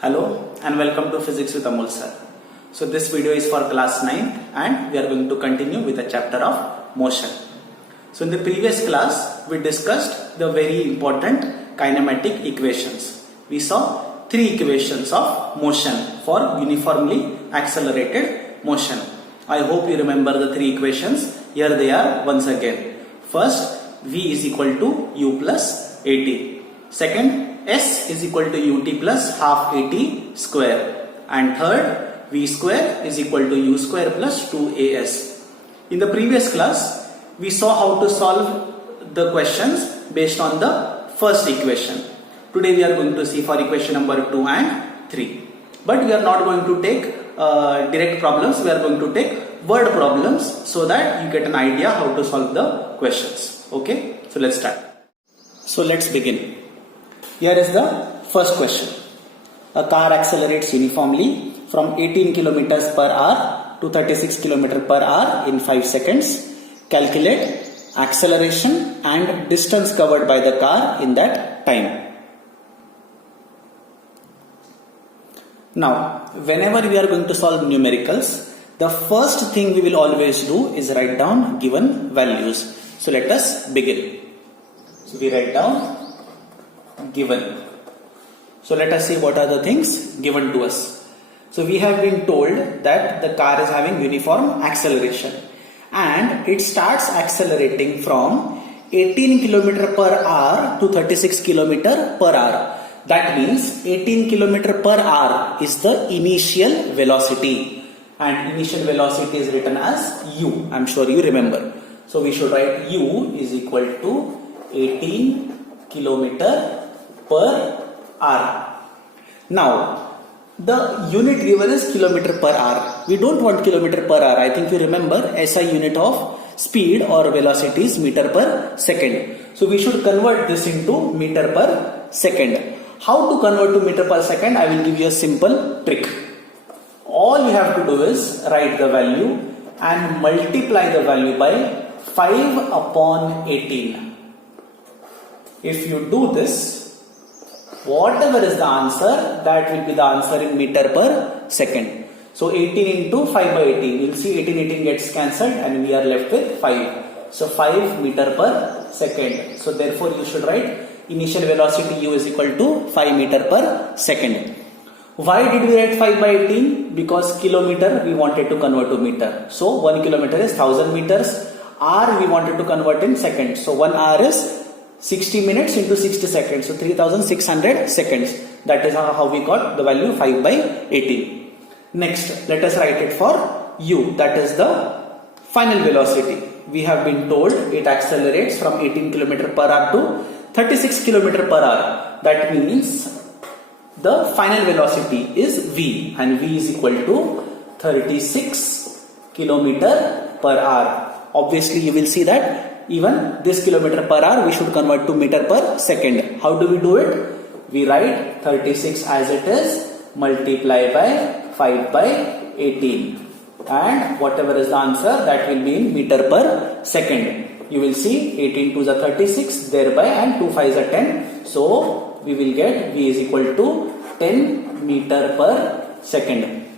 Hello and welcome to Physics with Amol sir. So this video is for class 9 and we are going to continue with the chapter of motion. So in the previous class we discussed the very important kinematic equations. We saw three equations of motion for uniformly accelerated motion. I hope you remember the three equations. Here they are once again. First, V is equal to U plus AT. Second, S is equal to ut plus half at square, and third, V square is equal to U square plus 2as. In the previous class, we saw how to solve the questions based on the first equation. Today we are going to see for equation number 2 and 3. But we are not going to take direct problems, we are going to take word problems so that you get an idea how to solve the questions. Okay, so let's start. So let's begin. Here is the first question. A car accelerates uniformly from 18 km per hour to 36 km per hour in 5 seconds. Calculate acceleration and distance covered by the car in that time. Now, whenever we are going to solve numericals, the first thing we will always do is write down given values. So let us begin. So we write down given. So let us see what are the things given to us. So we have been told that the car is having uniform acceleration and it starts accelerating from 18 km per hour to 36 km per hour. That means 18 km per hour is the initial velocity, and initial velocity is written as u. I'm sure you remember. So we should write u is equal to 18 km per hour. Now, the unit given is kilometer per hour. We don't want kilometer per hour. I think you remember SI unit of speed or velocity is meter per second. So we should convert this into meter per second. How to convert to meter per second? I will give you a simple trick. All you have to do is write the value and multiply the value by 5 upon 18. If you do this, whatever is the answer, that will be the answer in meter per second. So 18 into 5 by 18, you will see 18 gets cancelled and we are left with 5. So 5 meter per second. So therefore you should write initial velocity u is equal to 5 meter per second. Why did we write 5 by 18? Because kilometer we wanted to convert to meter. So 1 kilometer is 1000 meters. R we wanted to convert in seconds. So 1 hour is 60 minutes into 60 seconds. So 3600 seconds. That is how we got the value 5 by 18. Next, let us write it for u. That is the final velocity. We have been told it accelerates from 18 km per hour to 36 km per hour. That means the final velocity is v, and v is equal to 36 km per hour. Obviously, you will see that even this kilometer per hour we should convert to meter per second. How do we do it? We write 36 as it is, multiply by 5 by 18, and whatever is the answer, that will be in meter per second. You will see 18 to the 36 thereby, and 2 5s are 10. So we will get v is equal to 10 meter per second.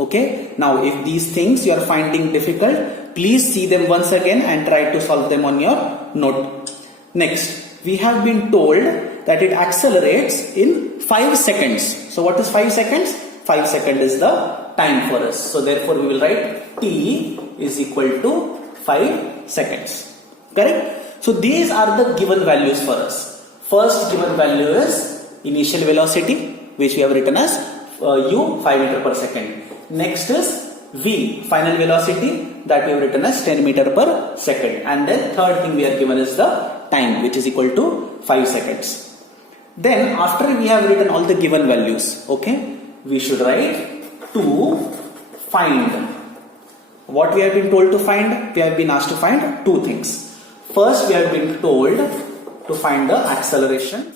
Okay. Now if these things you are finding difficult, please see them once again and try to solve them on your note. Next, we have been told that it accelerates in 5 seconds. So what is 5 seconds? 5 seconds is the time for us. So therefore we will write t is equal to 5 seconds. Correct? So these are the given values for us. First given value is initial velocity, which we have written as u 5 meter per second. Next is v, final velocity, that we have written as 10 meter per second. And then third thing we are given is the time, which is equal to 5 seconds. Then after we have written all the given values, okay, we should write to find. What we have been told to find? We have been asked to find two things. First, we have been told to find the acceleration.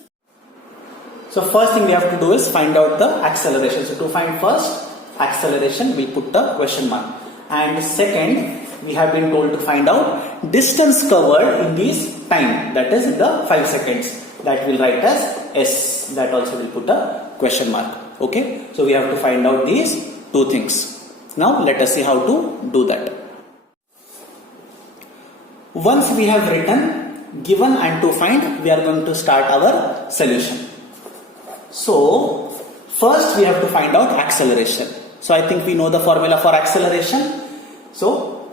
So first thing we have to do is find out the acceleration. So to find first acceleration, we put the question mark. And second, we have been told to find out distance covered in this time, that is in the 5 seconds. that will write as S. That also will put a question mark. Okay, so we have to find out these two things. Now let us see how to do that. Once we have written given and to find, we are going to start our solution. So first we have to find out acceleration. So I think we know the formula for acceleration. So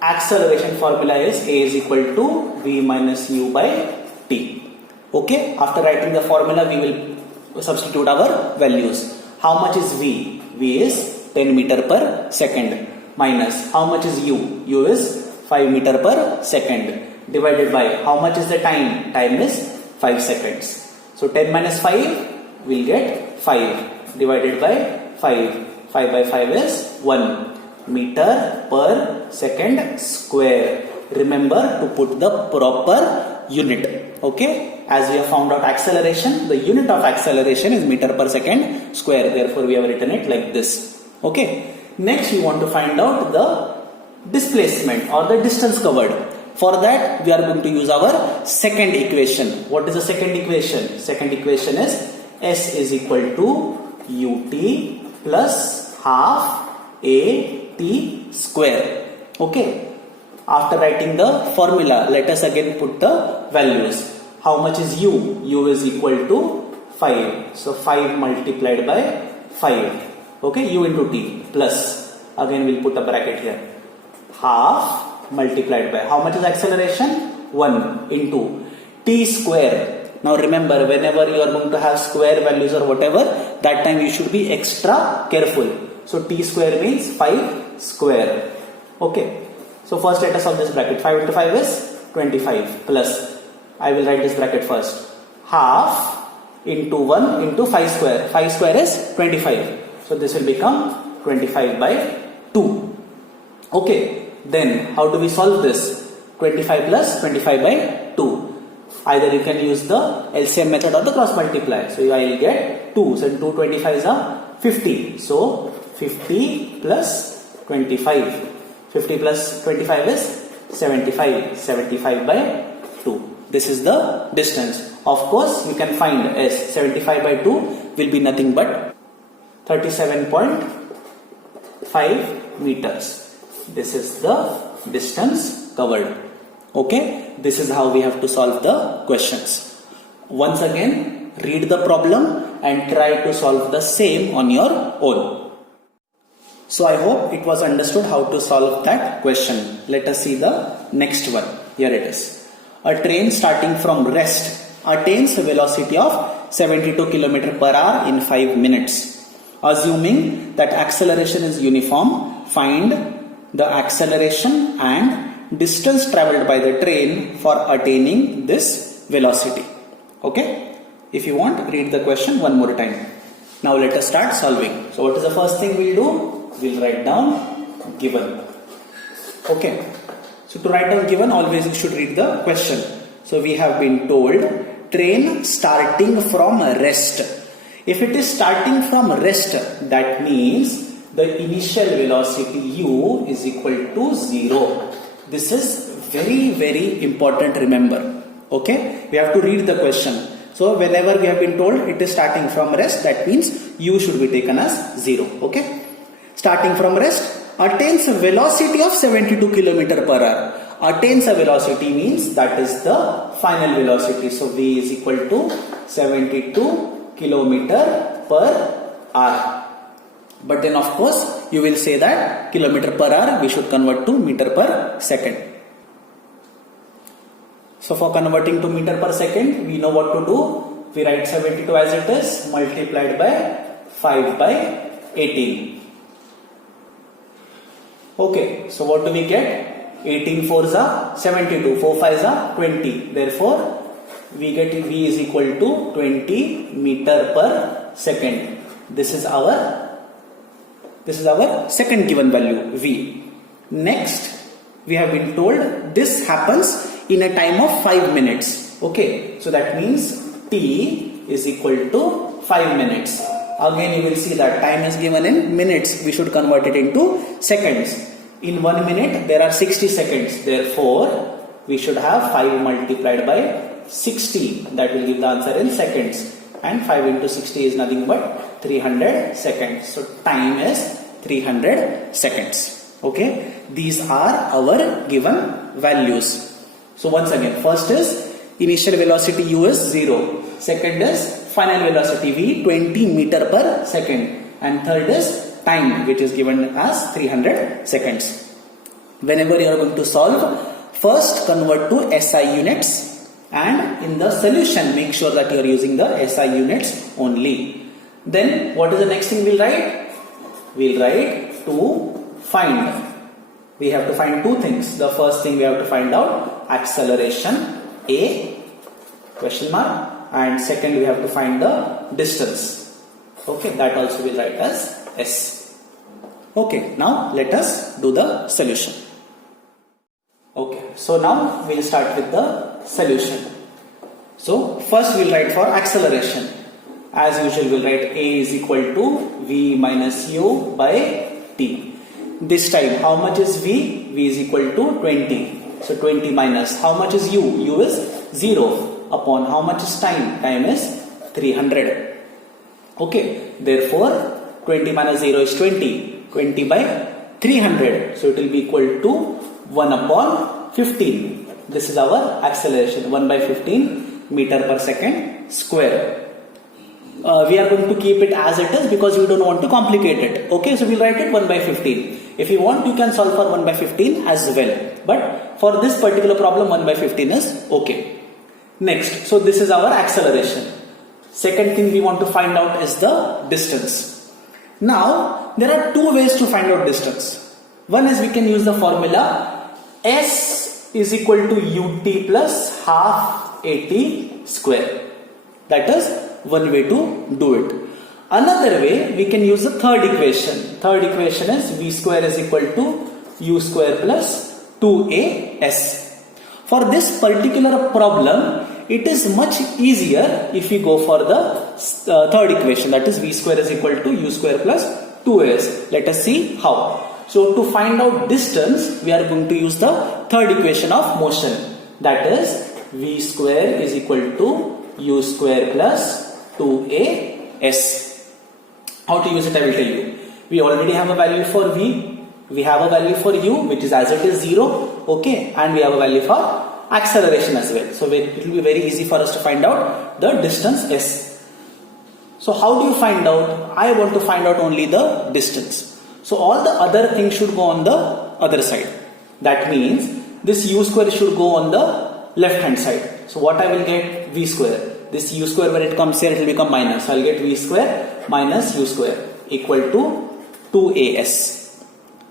acceleration formula is A is equal to V minus U by T. Okay, after writing the formula we will substitute our values. How much is V? V is 10 meter per second minus how much is U? U is 5 meter per second divided by how much is the time? Time is 5 seconds. So 10 minus 5 will get 5 divided by 5. 5 by 5 is 1 meter per second square. Remember to put the proper unit. Okay, as we have found out acceleration, the unit of acceleration is meter per second square. Therefore, we have written it like this. Okay, next we want to find out the displacement or the distance covered. For that, we are going to use our second equation. What is the second equation? Second equation is S is equal to UT plus half AT square. Okay. After writing the formula, let us again put the values. How much is U? U is equal to 5. So 5 multiplied by 5. Okay, U into T plus. Again we'll put a bracket here. Half multiplied by. How much is acceleration? 1 into T square. Now remember, whenever you are going to have square values or whatever, that time you should be extra careful. So T square means 5 square. Okay. So first let us solve this bracket. 5 into 5 is 25 plus, I will write this bracket first, half into 1 into 5 square. 5 square is 25. So this will become 25 by 2. Okay. Then how do we solve this? 25 plus 25 by 2. Either you can use the LCM method or the cross multiply. So I will get 2. So 2 25s are 50. So 50 plus 25. 50 plus 25 is 75. 75 by 2. This is the distance. Of course, you can find S. 75 by 2 will be nothing but 37.5 meters. This is the distance covered. Okay, this is how we have to solve the questions. Once again, read the problem and try to solve the same on your own. So I hope it was understood how to solve that question. Let us see the next one. Here it is. A train starting from rest attains a velocity of 72 km per hour in 5 minutes. Assuming that acceleration is uniform, find the acceleration and distance traveled by the train for attaining this velocity. Okay? If you want, read the question one more time. Now let us start solving. So what is the first thing we'll do? We'll write down given. Okay. So to write down given, always you should read the question. So we have been told train starting from rest. If it is starting from rest, that means the initial velocity u is equal to 0. This is very important, remember. Okay, we have to read the question. So whenever we have been told it is starting from rest, that means u should be taken as 0. Okay, starting from rest attains a velocity of 72 km per hour. Attains a velocity means that is the final velocity. So v is equal to 72 km per hour. But then of course you will say that kilometer per hour we should convert to meter per second. So for converting to meter per second, we know what to do. We write 72 as it is multiplied by 5 by 18. Okay, so what do we get? 18 fours are 72, 4 fives are 20. Therefore, we get v is equal to 20 meter per second. This is our second given value v. Next, we have been told this happens in a time of 5 minutes. Okay, so that means t is equal to 5 minutes. Again, you will see that time is given in minutes. We should convert it into seconds. In 1 minute, there are 60 seconds. Therefore, we should have 5 multiplied by 60. That will give the answer in seconds. And 5 into 60 is nothing but 300 seconds. So time is 300 seconds. Okay. These are our given values. So once again, first is initial velocity u is 0. Second is final velocity v 20 meter per second. And third is time, which is given as 300 seconds. Whenever you are going to solve, first convert to SI units, and in the solution make sure that you are using the SI units only. Then what is the next thing we'll write? We'll write to find. We have to find two things. The first thing we have to find out acceleration A question mark, and second we have to find the distance. Okay, that also we'll write as S. Okay, now let us do the solution. Okay, so now we'll start with the solution. So first we'll write for acceleration. As usual, we'll write A is equal to V minus U by T. This time, how much is V? V is equal to 20. So 20 minus, how much is U? U is 0 upon how much is time? Time is 300. Okay, therefore 20 minus 0 is 20. 20 by 300. So it will be equal to 1 upon 15. This is our acceleration, 1 by 15 meter per second square. We are going to keep it as it is because we don't want to complicate it. Okay, so we'll write it 1 by 15. If you want, you can solve for 1 by 15 as well. But for this particular problem, 1 by 15 is okay. Next, so this is our acceleration. Second thing we want to find out is the distance. Now, there are two ways to find out distance. One is we can use the formula S is equal to ut plus half at square. That is one way to do it. Another way, we can use the third equation. Third equation is v square is equal to u square plus 2as. For this particular problem, it is much easier if we go for the third equation, that is v square is equal to u square plus 2as. Let us see how. So to find out distance, we are going to use the third equation of motion, that is v square is equal to u square plus 2as. How to use it, I will tell you. We already have a value for v, we have a value for u which is as it is 0, okay, and we have a value for acceleration as well. So it will be very easy for us to find out the distance s. So how do you find out? I want to find out only the distance. So all the other things should go on the other side. That means this u square should go on the left hand side. So what I will get? V square. This u square, when it comes here, it will become minus. So I'll get v square minus u square equal to 2as.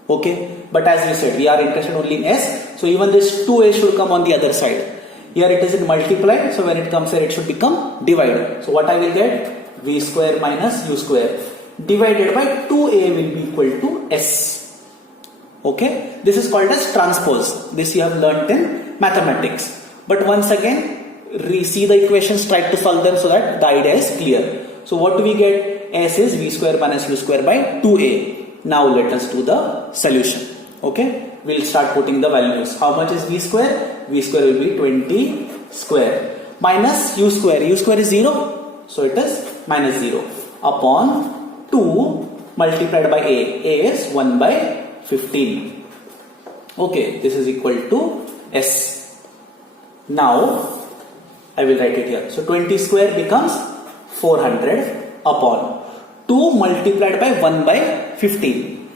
Okay, but as we said, we are interested only in s. So even this 2a should come on the other side. Here it is in multiply. So when it comes here, it should become divided. So what I will get? V square minus u square divided by 2a will be equal to s. Okay, this is called as transpose. This you have learnt in mathematics. But once again, see the equations, try to solve them so that the idea is clear. So what do we get? S is v square minus u square by 2a. Now let us do the solution. Okay, we'll start putting the values. How much is v square? V square will be 20 square minus u square. U square is 0, so it is minus 0 upon 2 multiplied by a. A is 1 by 15. Okay, this is equal to s. Now I will write it here. So 20 square becomes 400 upon 2 multiplied by 1 by 15.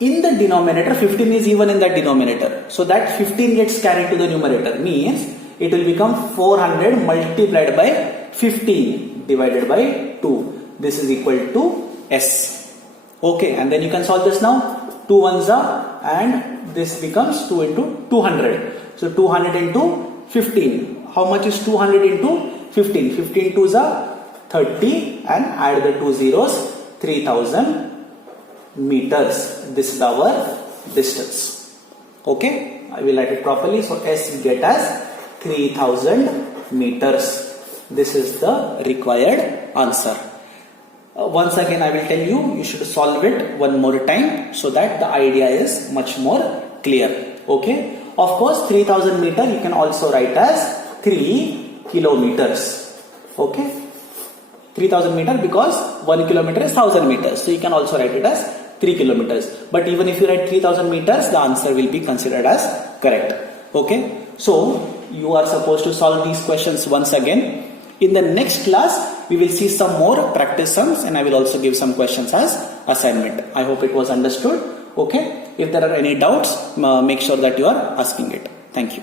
In the denominator, 15 is even in that denominator. So that 15 gets carried to the numerator. Means it will become 400 multiplied by 15 divided by 2. This is equal to s. Okay, and then you can solve this now. 2 ones are, and this becomes 2 into 200. So 200 into 15. How much is 200 into 15? 15 twos are 30 and add the 2 zeros, 3000 meters. This is our distance. Okay, I will write it properly. So S we get as 3000 meters. This is the required answer. Once again I will tell you, you should solve it one more time so that the idea is much more clear. Okay, of course 3000 meter you can also write as 3 kilometers. Okay, 3000 meter, because 1 kilometer is 1000 meters. So you can also write it as 3 kilometers. But even if you write 3000 meters, the answer will be considered as correct. Okay, so you are supposed to solve these questions once again. In the next class, we will see some more practice sums, and I will also give some questions as assignment. I hope it was understood. Okay, if there are any doubts, make sure that you are asking it. Thank you.